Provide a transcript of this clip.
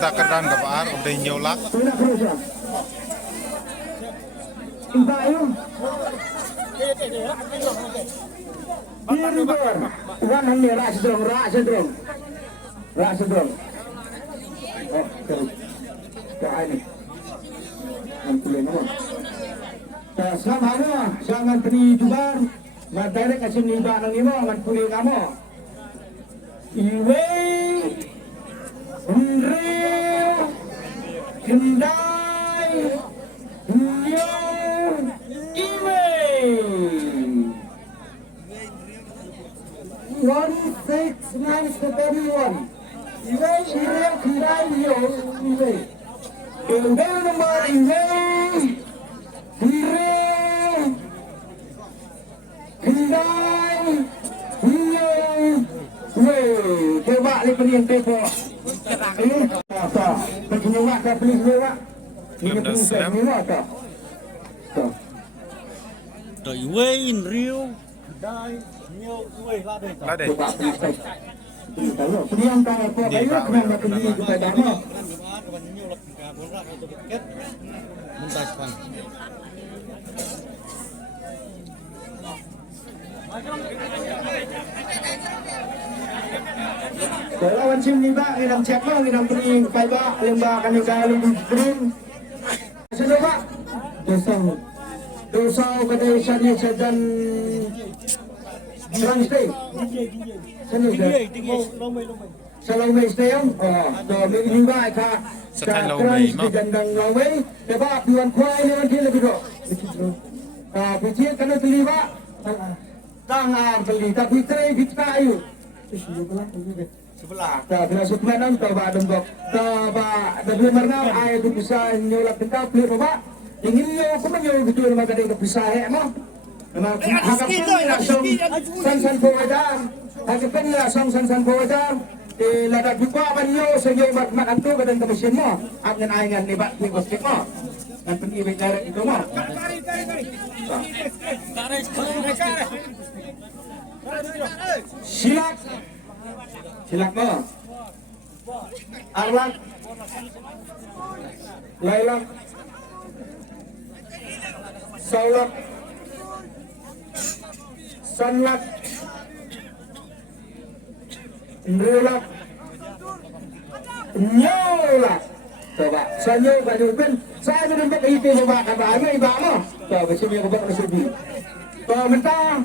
tak kerdan ke par udah nyolak. Wan hanya rak sedrong. Oh, terus. Kau ini. Nanti nama. Selama hari jangan beri jubar. Materi kasih nimbang nang imo, man puli kamu. Iwe, Unreal, Kendai, Nyo, Iwe. 1691. Iwe, Unreal, Kendai, Nyo, Iwe. Kendai nomor Iwe, Unreal, Kendai, Nyo. Weh, tebak ni pening tebak. Tak. Begini wak dah beli lewat. Ini pun saya lewat tak. Đợi quê in riêu đai nhiều quê la đây Lah deh. Pening tak apa baik kena beli kita dah mah. nhiều lập cả bốn ra untuk kết mentas pan Kalau wancim ni bak ni nam cek mah ni nam pening kai bak lembah kan juga lebih pening. Sudah bak. Dosa kata isani sedan Transtay. Sini dah. Salau mei stay om. Dah ni bak ka. Setan lau mei mah. Jandang lau mei. Tebak piwan kuai ni nanti lebih dok. Pijit kena beli bak. Tangan beli tapi tray kita ayu. Sebelah. Bila suplemen kau ba dembok. Kau ba debut marna air tu bisa nyolak kita beli apa? Ingin yo kuma yo betul nama kadang bisa mah. Memang agak langsung san pawajam. Agak langsung san pawajam. Di lada juga banyo seyo mak antu kadang ke mesin mah. Angan angan ni bak ni gosip mah. Kan pergi bicara itu mah. Silak mah. Arlak. Lailak. Saulak. Sanlak. Nrulak. Nyolak. Coba, saya nyoba pun saya menembak itu coba kata ayo ibadah. Coba sini aku buat resepi. Coba mentah